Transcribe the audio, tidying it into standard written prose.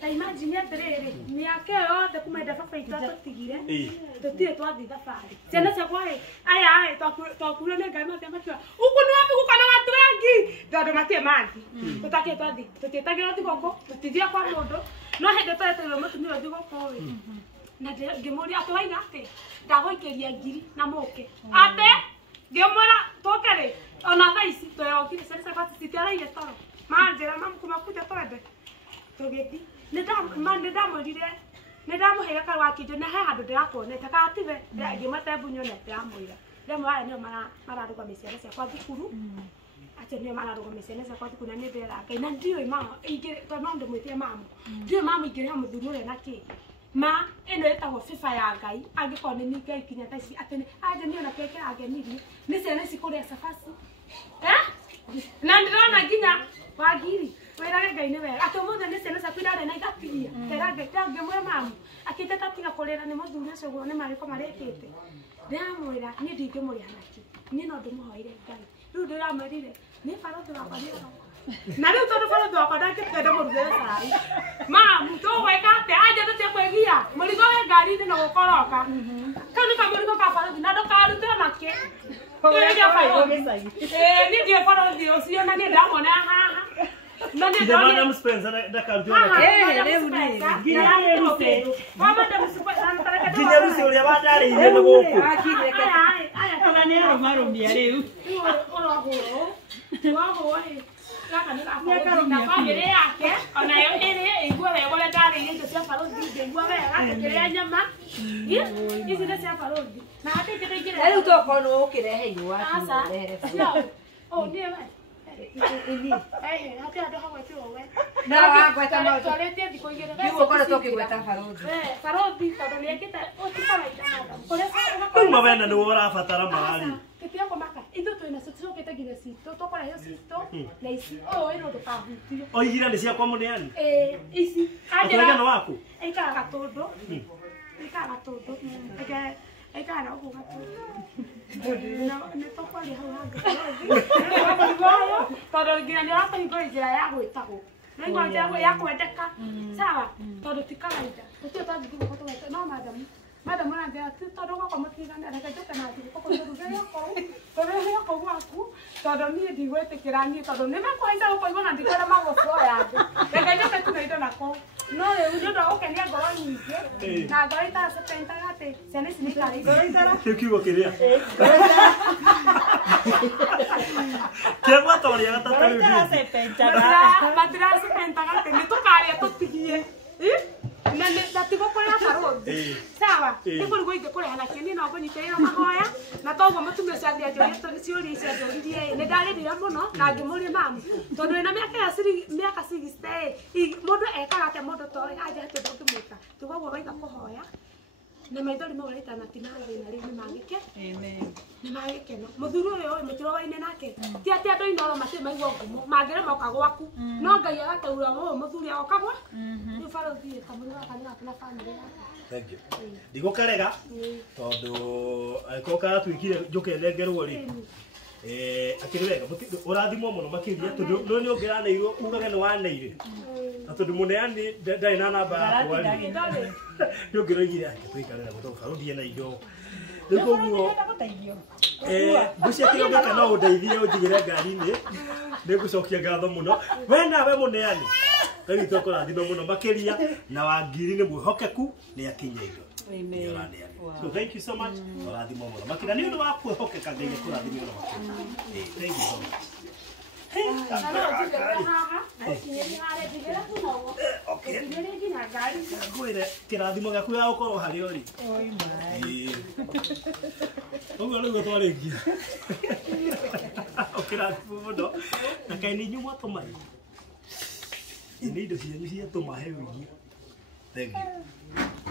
ta imagine atiriri miaka yothe kuma enda baba itu atutigire tutire twathi thabarĩ ciana ciakwa aya twakure nĩ Ngai matĩa makiuga uku nĩ wapi gũkona watu wengi tondũ matirĩ mathi tũtakĩrĩ twathi tũtiĩtagĩrwo thigũkũ tũtithia kwa mũndũ no hĩndĩ twetereire mũtumia ũyũ thigũkũ na ngĩmũria atĩ waiga atĩ ndagũikĩria ngiri na mũke atĩ ngĩmwĩra tũke rĩ ona thaa ici tweyokire ciana ciakwa citiaraire toro manjĩra mamukumakuja twende tũgĩthi nĩndamwĩrire nĩndamũheire karũa kĩnjũ na he handũ ndĩrakuonete katibe ngĩmate mbunyo nete yamwĩra rĩmwe aya nĩo mararũgamia ciana ciakwa thukuru acio nĩo mararũgamia ciana ciakwa thukuru na nĩ ndĩrera Ngai na ndiũĩ mama tondũ no ndĩmwĩtie mamu ndiũĩ mamu ingĩrĩha mũthuri ũrĩa na kĩ ma ĩno ĩtagwo biba ya Ngai angĩkorwo nĩ niĩ Ngai kinya thaa ici atĩ anja niĩ ona kĩrĩa kĩrangenirie nĩ ciana ici kũrĩa cabaci na ndĩrona nginya Wangiri wĩrage Ngai nĩ wega atĩ ũmũthĩ nĩ ciana ciaku irarĩa na igatigia ngĩmwĩra mamu akĩnjĩta tiga kũrĩra nĩ mũthuri ũcio guo nĩ marĩko marĩkĩte ndĩramwĩra niĩ ndingĩmũrĩha nakĩ niĩ no ndĩmũhoire Ngai rĩu ndĩramwĩrire nĩ barothi wakwa nĩaroka na rĩu tondũ barothi wakwa ndangĩtenda mũrugĩre cai mamu tũgwĩka atĩa anja tũtikwĩgia mũrigo wĩ ngari-inĩ na gũkoroka kau nĩ kamũrigo ka barothi na ndũkarute onakĩ niĩ ndiĩ barothi ũcio na niĩ ndamwona haha Ndio Madam Spencer ndakarutio na rĩu nĩ nginya rucio ũrĩa wandarĩire nĩ gũkũ Aya nĩ aromarumia rĩu gaka nĩ gabarũthi na bamĩrĩ yake onayo ĩrĩ ĩigue wega ũrĩa ndarĩire indo cia barũthi ngĩigua wega ngĩkĩrĩa nyama ici nĩ cia barũthi na atĩ ingĩ ndaingĩre rĩu tokorwo nĩ ũkĩreheirwo wakirehere niĩ we hati andũ hagwetirwo we na wagweta maũndũ twarĩtie thikũ igĩrĩ kiugo koretwo ũkĩgweta barothi barothi tondũ nĩekĩte ũtikaraida rĩu mawena nĩwe ũrabatara marĩ tũtiakũmaka ithuĩ twĩna tũcokete nginya citũ tũkũrehe citũ na ici ĩno ndũkahutio oigire nĩ ciakwa mũneani ici atũregano waku ĩikara gatũndũ ĩikara ũguo gatũndũ nĩ tũkwaria hau hangĩ tondũ nginya nĩ ũrakũhingũra njĩra ya gwĩtagwo nĩgua njĩra ya kwendeka sawa tondũ ti kawaida tũtiĩ twathi thigũkũ tũgete no madamu anambia tondũ gwakwa mũtigane reke njoke na thigũkũ kũrugĩre kũu gwaku tondũ niĩ ndigwĩtĩkĩra niĩ tondũ nĩ mekũhaica gũkũigua na ndikwenda magũbuoya andũ reke njoke tu na indo nakũu no rĩu nĩ ũndũ wa gũkenia ngoro nyingĩ na ngoro itaracipentaga atĩ ciana ici nĩ itarĩ kĩu kiugo kĩrĩa kĩgwata ũrĩa gatatũ matiracipentaga atĩ nĩ tũkarĩa tũtigie na tigũkũrĩra barothi sawa nĩ kũrigwo ingĩkũrĩha nakĩ niĩ no ngũnyitĩrĩra mahoya na toguo mũtumia ũcio athi anjũria ciũria icio anjũririe nĩ ndarĩrire mũno na ngĩmũria mamu tondũ wĩna mĩaka 60 mũndũ ekaga atĩ mũndũ toĩ anja atĩ ndũngĩmwĩka tiguo waiga kũhoya na maithori mau raita na ti na thĩna rĩu nĩ magĩkeno mũthuri ũyũ mũtũrogaine nake ti atĩ andũ inoro matirĩ maigua ngumo mangĩrĩ moka gwaku no Ngai agateura ũyũ mũthuri agokagwo nĩ barothi kamũrigo gaka nĩ gaku na bamĩrĩ thank you ndigũkarega tondũ angĩkorwo karatuĩkire njũke nengerwo rĩ akĩrĩ wega ũrathimwo mũno makĩria tondũ nĩ ũngĩraneirwo ugage nĩ waneire na tondũ mũneani ndarĩ na namba yakwa rĩ nĩ ũngĩroigire tũikarĩra gũtũ barothi ena indo rĩu koguo ngũciakĩra ũngĩka no ũndeithie ũnjigĩre ngari-inĩ nĩ ngũcokia ngatho mũno we nawe mũneani Ngai witũ akũrathime mũno makĩria na Wangiri nĩ mwĩhokeku nĩ akinya indo so thank you so much ũrathime mũno makĩria nĩ ũndũ wa kwĩhokeka Ngai akũrathime mũno makĩria thank you so much ngwĩre kĩrathimo gĩaku ya gũkorwo harĩ ũri ũguo nĩguo twarĩkia ũkĩrathimo mũno na kaĩ nĩ inyuĩ mwatũmahe nĩ indo cianyu cia tũmahe wĩgie thank you